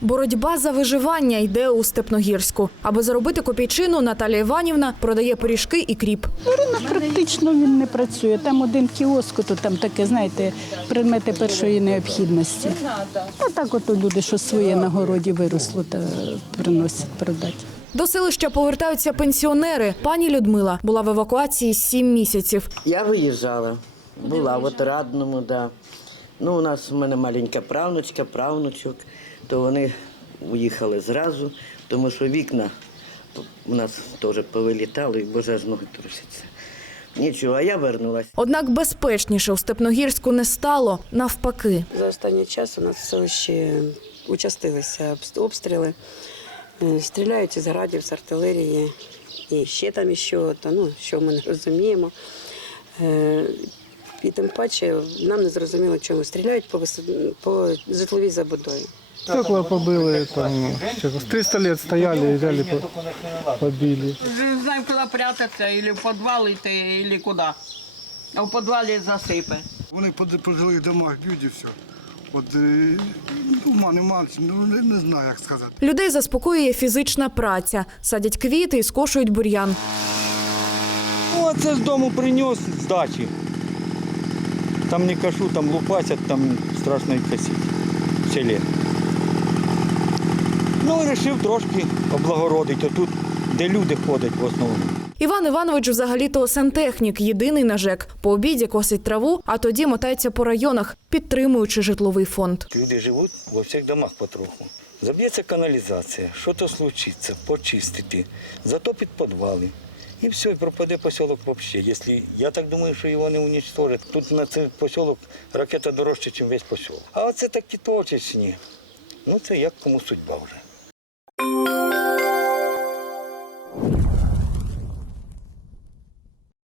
Боротьба за виживання йде у Степногірську. Аби заробити копійчину, Наталія Іванівна продає пиріжки і кріп. Ринок практично він не працює. Там один кіоск, то там таке, знаєте, предмети першої необхідності. А так ото люди, що своє на городі виросло, та приносять продати. До селища повертаються пенсіонери. Пані Людмила була в евакуації сім місяців. Я виїжджала, була в Отрадному, да. Ну, у нас в мене маленька правнучка, правнучок, то вони уїхали зразу, тому що вікна у нас теж повилітали, і боже, аж ноги трусяться. Нічого, а я вернулася. Однак безпечніше у Степногірську не стало навпаки. За останній час у нас в селищі участилися обстріли. Е, Стріляють із градів, з артилерії і ще там іще, то, ну, що ми не розуміємо. І тим паче нам не зрозуміло, чому стріляють по, вис- по житловій забудові. Стекла побили, там, 300 лет стояли и взяли, по- побили. Не знаю, куда прятаться, или в подвал идти, или куда. А в подвале засыпе. Вони по по жилих домах б'ють і все. От е, ума нема, ну не, не знаю, як сказати. Людей заспокоює фізична праця. Садять квіти і скошують бур'ян. Ну, а це з дому приніс з дачі. Там не кажу, там лупасять, там страшно і косить в селі. Ну, і вирішив трошки облагородити тут, де люди ходять в основному. Іван Іванович взагалі-то сантехнік, єдиний на ЖЕК. По обіді косить траву, а тоді мотається по районах, підтримуючи житловий фонд. Люди живуть во всіх домах потроху. Заб'ється каналізація, що то случиться, почистити, затопить підвали. І все, і пропаде поселок взагалі. Якщо, я так думаю, що його не уничтожать. Тут на цей поселок ракета дорожча, ніж весь поселок. А оце такі точечні. Ну це як кому судьба вже.